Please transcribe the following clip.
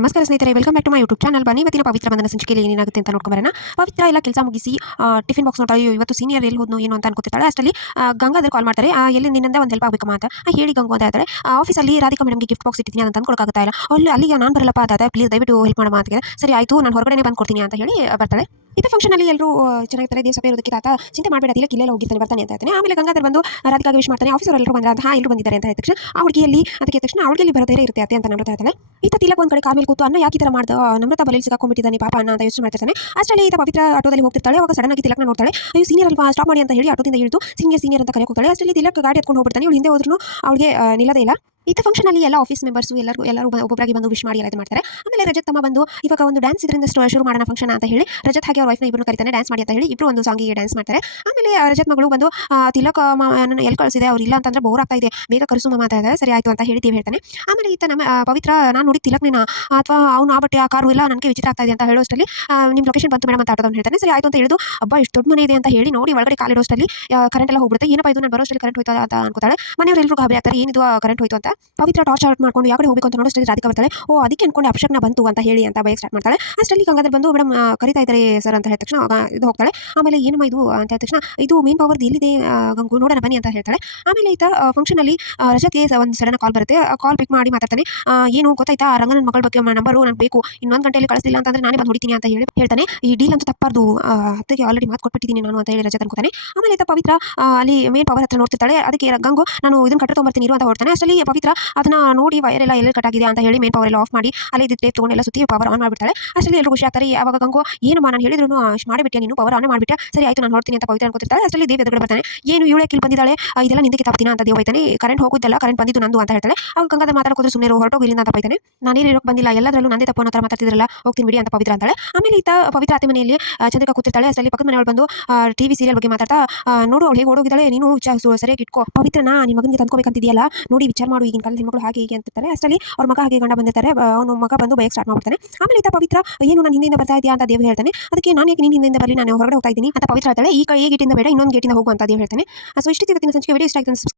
ನಮಸ್ಕಾರ ಸ್ನೇಹಿತರೆ, welcome back to my YouTube channel. ಬನ್ನಿ ಇವತ್ತಿನ ಪವಿತ್ರ ಬಂಧನ ಸಂಚಿಕೆಯಲ್ಲಿ ಏನಾಗುತ್ತೆ ಅಂತ ನೋಡ್ಕೊಂಬರೋಣ. ಪವಿತ್ರ ಎಲ್ಲ ಕೆಲಸ ಮುಗಿಸಿ ಟಿಫಿನ್ ಬಾಕ್ಸ್ ನೋಡ್ತಾಳೆ. ಇವತ್ತು ಸೀನಿಯರ್ ಎಲ್ಲಿ ಹೋದ್ನೋ ಏನು ಅಂತ ಅನ್ಕೋತಿರ್ತಾಳೆ. ಅಷ್ಟರಲ್ಲಿ ಗಂಗಾಧರ್ ಕಾಲ್ ಮಾಡ್ತಾರೆ. ಎಲ್ಲಿ ನಿನ್ನಿಂದ ಒಂದು ಹೆಲ್ಪ್ ಆಗಬೇಕಮ್ಮ ಅಂತ ಹೇಳಿ ಗಂಗು ಅಂತ ಹೇಳ್ತಾರೆ. ಆಫೀಸಲ್ಲಿ ರಾಧಿಕಾ ಮೇಡಮ್ಗೆ ಗಿಫ್ಟ್ ಬಾಕ್ಸ್ ಇಟ್ಟಿದ್ದೀನಿ ಅಂತ ತಂದ್ಕೊಡಕ್ಕಾಗ್ತಾ ಇಲ್ಲ. ಅಲ್ಲಿಗೆ ನಾನು ಬರಲ್ಲಪ್ಪ ಅಂತ ಪ್ಲೀಸ್ ದಯವಿಟ್ಟು ಹೆಲ್ಪ್ ಮಾಡಮ್ಮ ಅಂತ. ಸರಿ ಆಯಿತು, ನಾನು ಹೊರಗಡೆ ಬಂದು ಕೊಡ್ತೀನಿ ಅಂತ ಹೇಳಿ ಬರ್ತಾಳೆ. ಇದೇ ಫಂಕ್ಷನಲ್ಲಿ ಎಲ್ಲರೂ ಚೆನ್ನಾಗಿರ್ತಾರೆ. ದೇವ ಸಭೆ ಇರೋದಕ್ಕೆ ತಾತ ಚಿಂತೆ ಮಾಡಬೇಡ, ಇಲ್ಲೆಲ್ಲ ಹೋಗಿರ್ತಾನೆ ಬರ್ತಾನೆ ಅಂತ ಹೇಳ್ತಾನೆ. ಆಮೇಲೆ ಗಂಗಾಧರ್ ಬಂದು ರಾಧಿಕಾಗೆ ವಿಶ್ ಮಾಡ್ತಾನೆ. ಆಫೀಸರ್ ಎಲ್ಲರೂ ಬಂದ್ರೆ ಅಂತ ಎಲ್ಲರೂ ಬಂದಿದ್ದಾರೆ ಅಂತ ಹೇಳಿದ ತಕ್ಷಣ ಆ ಹುಡುಗಿಯಲ್ಲಿ ಅಂತ ಕೇಳಿದ ತಕ್ಷಣ ಅವಳಿಗೆ ಬರೋದೇ ಇರುತ್ತೆ ಅತ್ತೆ ಅಂತ ನಮ್ರತಾ ಹೇಳ್ತಾಳೆ. ಈತ ತಿಲಕ್ ಒಂದು ಕಡೆ ಕಾಮೇಲೆ ಕೂತು ಅನ್ನ ಯಾಕೆ ಈ ಥರ ಮಾಡ್ದ, ನಮ್ರತಾ ಬಲಿ ಸಿಕ್ಕಾಕೊಂಡ್ಬಿಟ್ಟಿದ್ದಾನೆ ಪಾಪ ಅನ್ನ ಅಂತ ಯೋಚನೆ ಮಾಡ್ತಾನೆ. ಅಷ್ಟರಲ್ಲಿ ಈತ ಪವಿತ್ರ ಆಟೋದಲ್ಲಿ ಹೋಗ್ತಿರ್ತಾಳೆ. ಅವಾಗ ಸಡನ್ ಆಗಿ ತಿಲಕ್ನ ನೋಡ್ತಾಳೆ. ಅಯ್ಯೋ ಸೀನಿಯರ್ ಅಲ್ವಾ, ಸ್ಟಾಪ್ ಮಾಡಿ ಅಂತ ಹೇಳಿ ಆಟೋದಿಂದ ಇಳಿದು ಸೀನಿಯರ್ ಅಂತ ಕರೆಯೋಕೆ ಹೋಗ್ತಾಳೆ. ಅಷ್ಟರಲ್ಲಿ ತಿಲಕ್ ಗಾಡಿ ಎತ್ಕೊಂಡು ಹೋಗ್ಬಿಡ್ತಾನೆ. ಇವಳು ಹಿಂದೆ ಹೋದ್ರೂ ಅವಳಿಗೆ ನಿಲ್ಲದೇ ಇಲ್ಲ. ಈತ ಫಂಕ್ಷನಲ್ಲಿ ಎಲ್ಲ ಆಫೀಸ್ ಮೆಂಬರ್ಸು ಎಲ್ಲರೂ ಒಬ್ಬೊಬ್ಬರಾಗಿ ಬಂದು ವಿಶ್ ಮಾಡಿ ಎಲ್ಲ ಮಾಡ್ತಾರೆ. ಆಮೇಲೆ ರಜತ್ ತಮ್ಮ ಬಂದು ಇವಾಗ ಒಂದು ಡ್ಯಾನ್ಸ್ ಇದರಿಂದ ಶುರು ಮಾಡೋಣ ಫಂಕ್ಷನ್ ಅಂತ ಹೇಳಿ ರಜತ್ ಹಾಗೆ ಅವ್ರ ವೈಫ್ನ ಇಬ್ಬರು ಕರಿತಾನೆ ಡ್ಯಾನ್ಸ್ ಮಾಡಿ ಅಂತ ಹೇಳಿ ಇಬ್ಬರು ಒಂದು ಸಾಂಗಿಗೆ ಡ್ಯಾನ್ಸ್ ಮಾಡ್ತಾರೆ. ಆಮೇಲೆ ರಜತ್ ಮಗಳು ಬಂದು ತಿಲಕ್ ನನ್ನ ಎಲ್ಲಿ ಕಳಿಸಿದೆ, ಅವ್ರು ಇಲ್ಲ ಅಂತಂದ್ರೆ ಬೋರ್ ಆಗ್ತಾ ಇದೆ, ಬೇಗ ಕರೆಸು ಮಾತಾ ಇದ್ದಾರೆ. ಸರಿ ಆಯಿತು ಅಂತ ಹೇಳಿ ಹೇಳ್ತಾನೆ. ಆಮೇಲೆ ಈತ ನಮ್ಮ ಪವಿತ್ರ ನಾನು ನೋಡಿ ತಿಲಕ್ನ ಅಥವಾ ಅವ್ನು ಆ ಬಟ್ಟೆ ಆ ಕಾರು ಎಲ್ಲ ನನಗೆ ವಿಚಿತ್ರ ಆಗ್ತಾ ಇದೆ ಅಂತ ಹೇಳೋಷ್ಟರಲ್ಲಿ ನಿಮ್ಮ ಲೊಕೇಶನ್ ಬಂತು ಮೇಡಮ್ ಅಂತ ಆಟೋದವ್ನು ಹೇಳ್ತಾನೆ. ಸರಿ ಆಯಿತು ಅಂತ ಹೇಳಿದು ಹಬ್ಬ ಇಷ್ಟು ದೊಡ್ಡ ಮನೆ ಇದೆ ಅಂತ ಹೇಳಿ ನೋಡಿ ಒಳಗಡೆ ಕಾಲಿಡೋಷ್ಟರಲ್ಲಿ ಕರೆಂಟ್ ಎಲ್ಲ ಹೋಗ್ಬಿಡುತ್ತೆ. ಏನಪ್ಪ ಇದು, ನಾನು ಬರೋಷ್ಟರಲ್ಲಿ ಕರೆಂಟ್ ಹೋಯ್ತು ಅಂತ ಅನ್ಕೋತಾಳೆ. ಮನೆಯವರೆಲ್ಲರೂ ಗಾಬರಿ ಆಗ್ತಾರೆ, ಏನಿದು ಕರೆಂಟ್ ಹೋಯ್ತು ಅಂತ. ಪವಿತ್ರ ಟಾರ್ಚ್ ಔಟ್ ಮಾಡ್ಕೊಂಡು ಯಾವ ಕಡೆ ಹೋಗಬೇಕು ಅಂತ ನೋಡೋಷ್ಟರಲ್ಲಿ ರಾಧಿಕಾ ಬರ್ತಾಳೆ. ಅದಕ್ಕೆ ಅನ್ಕೊಂಡು ಅಪಶಕ್ನ ಬಂತು ಅಂತ ಹೇಳಿ ಅಂತ ಬೈಕ್ ಸ್ಟಾರ್ಟ್ ಮಾಡ್ತಾಳೆ. ಅಷ್ಟರಲ್ಲಿ ಗಂಗಾಧರ್ ಬಂದು ಮೇಡಮ್ ಕರಿತಾ ಇದ್ದಾರೆ ಸರ್ ಅಂತ ಹೇಳಿದ ತಕ್ಷಣ ಇದು ಹೋಗ್ತಾಳೆ. ಆಮೇಲೆ ಏನಮ್ಮ ಇದು ಅಂತ ಹೇಳಿದ ತಕ್ಷಣ ಇದು ಮೇನ್ ಪವರ್ದು ಎಲ್ಲಿದೆ ಗಂಗು ನೋಡೋಣ ಬನ್ನಿ ಅಂತ ಹೇಳ್ತಾಳೆ. ಆಮೇಲೆ ಈತ ಫಂಕ್ಷನಲ್ಲಿ ರಜತ್ಗೆ ಒಂದು ಸಡನ್ ಕಾಲ್ ಬರುತ್ತೆ. ಕಾಲ್ ಪಿಕ್ ಮಾಡಿ ಮಾತಾಡ್ತಾನೆ. ಏನು ಗೊತ್ತಾಯ್ತಾ, ರಂಗನ ಮಗಳ ಬಗ್ಗೆ ನಂಬರು ನನಗೆ ಬೇಕು, ಇನ್ನೊಂದು ಗಂಟೆಯಲ್ಲಿ ಕಳಿಸಿಲ್ಲ ಅಂತಂದ್ರೆ ನಾನೇ ಬಂದು ಹೊಡಿತೀನಿ ಅಂತ ಹೇಳಿ ಹೇಳ್ತಾನೆ. ಈ ಡೀಲ್ ಅಂತೂ ತಪ್ಪಾರ್ದು, ಅತ್ತಿಗೆ ಆಲ್ರೆಡಿ ಮಾತು ಕೊಟ್ಬಿಟ್ಟಿದ್ದೀನಿ ನಾನು ಅಂತ ಹೇಳಿ ರಜತ್ ಅನ್ಕೋತಾನೆ. ಆಮೇಲೆ ಈತ ಪವಿತ್ರ ಅಲ್ಲಿ ಮೇನ್ ಪವರ್ ಹತ್ರ ನೋಡ್ತಿರ್ತಾಳೆ. ಅದಕ್ಕೆ ಗಂಗು ನಾನು ಇದನ್ನು ಕಟ್ಕೊಂಡ್ಬರ್ತೀನಿ ಇರು ಅಂತ ಹೊಡ್ತಾನೆ. ಅಷ್ಟರಲ್ಲಿ ಪವಿತ್ರ ಅದನ್ನ ನೋಡಿ ವೈರ್ ಎಲ್ಲ ಎಲ್ಲಿ ಕಟ್ ಆಗಿದೆ ಅಂತ ಹೇಳಿ ಮೇನ್ ಪವರ್ ಎಲ್ಲ ಆಫ್ ಮಾಡಿ ಅಲ್ಲಿ ಟೇಪ್ ತಗೊಂಡು ಎಲ್ಲ ಸುತ್ತಿ ಪವರ್ ಆನ್ ಮಾಡಿಬಿಡ್ತಾಳೆ. ಅಷ್ಟರಲ್ಲಿ ಎಲ್ಲರೂ ಖುಷಿ ಆಗ್ತಾರೆ. ಅವಾಗ ಗಂಗು ಏನಮ್ಮ ನಾನು ಹೇಳಿದ್ರು ಮಾಡಿಬಿಟ್ಟೆ, ನೀನು ಪವರ್ ಆನ್ ಮಾಡಿಬಿಟ್ಟೆ, ಸರಿ ಆಯಿತು ನಾನು ಹೊಡ್ತೀನಿ ಅಂತ ಪವಿತ್ರ ಅನ್ಕೋತಿರ್ತಾಳೆ. ಅಷ್ಟರಲ್ಲಿ ದೇವ್ ಎದುರುಗಡೆ ಬರ್ತಾನೆ. ಏನು ಇವಳೆ ಕಿಲ್ ಬಂದಿದ್ದಾಳೆ, ಇದೆಲ್ಲ ನಿಂದಕ್ಕೆ ತಪ್ಪಿನ ಅಂತ ದೇವ್ ಬೈತಾನೆ. ಕರೆಂಟ್ ಹೋಗುತ್ತಲ್ಲ, ಕರೆಂಟ್ ಬಂದಿದ್ದು ನಂದು ಅಂತ ಹೇಳ್ತಾಳೆ. ಅವಾಗ ಗಂಗಾಧರ್ ಮಾತಾಡೋದು ಸುಮ್ಮನೆ ಹೊರಟೋಗಿ ಇಲ್ಲಿಂದ ಅಂತ ಬೈತಾನೆ. ನಾನೇನು ಇರೋಕೆ ಬಂದಿಲ್ಲ, ಎಲ್ಲದರಲ್ಲೂ ನಂದೇ ತಪ್ಪು ಅನ್ನೋ ಮಾತಾಡ್ತಿದ್ರಲ್ಲ, ಹೋಗ್ತೀನಿ ಬಿಡಿ ಅಂತ ಪವಿತ್ರ ಅಂತಾಳೆ. ಆಮೇಲೆ ಈತ ಪವಿತ್ರ ಅತ್ತೆ ಮನೆಯಲ್ಲಿ ಚಂದ್ರಿಕಾ ಕೂತಿರ್ತಾಳೆ. ಅಷ್ಟರಲ್ಲಿ ಪಕ್ಕದ ಮನೆಯವರು ಬಂದು ಟಿವಿ ಸೀರಿಯಲ್ ಬಗ್ಗೆ ಮಾತಾಡ್ತಾ ನೋಡು ಅವಳು ಹೇಗೆ ಓಡೋಗಿದ್ದಾಳೆ, ನೀನು ಸರಿಯಾಗಿ ಇಟ್ಕೋ, ಪವಿತ್ರನ ನಿಮ್ಮ ಮಗನಿಗೆ ತಂದ್ಕೋಬೇಕಂತಿದೆಯಲ್ಲ, ನೋಡಿ ವಿಚಾರ ಮಾಡು, ಈಗಿನ ಕಾಲದ ಹೆಣ್ಮಕ್ಳು ಹಾಗೆ ಹೀಗೆ ಅಂತಿರ್ತಾರೆ. ಅಷ್ಟರಲ್ಲಿ ಅವ್ರ ಮಗ ಹಾಗೆ ಗಂಡ ಬಂದಿರ್ತಾರೆ. ಅವನು ಮಗ ಬಂದು ಬೈಕ್ ಸ್ಟಾರ್ಟ್ ಮಾಡ್ಬಿಡ್ತಾನೆ. ಆಮೇಲೆ ಈತ ಪವಿತ್ರ ಏನು ನಾನು ಹಿಂದಿಂದ ಬರ್ತಾ ಇದೆಯಾ ಅಂತ ದೇವ್ ಹೇಳ್ತಾನೆ. ಅದಕ್ಕೆ ನಾನು ಯಾಕೆ ನೀನು ಹಿಂದಿಂದ ಬರಲಿ, ನಾನು ಹೊರಗಡೆ ಹೋಗ್ತಾ ಇದ್ದೀನಿ ಅಂತ ಪವಿತ್ರ ಹೇಳ್ತಾಳೆ. ಈ ಗೇಟಿಂದ ಬೇಡ ಇನ್ನೊಂದು ಗೇಟಿಂದ ಹೋಗು ಅಂತ ದೇವ್ ಹೇಳ್ತಾನೆ. ಸೊ ಇಷ್ಟು ಇವತ್ತಿನ ಸಂಚಿಕೆ ವಿಡಿಯೋ ಇಷ್ಟ ಆಯ್ತು.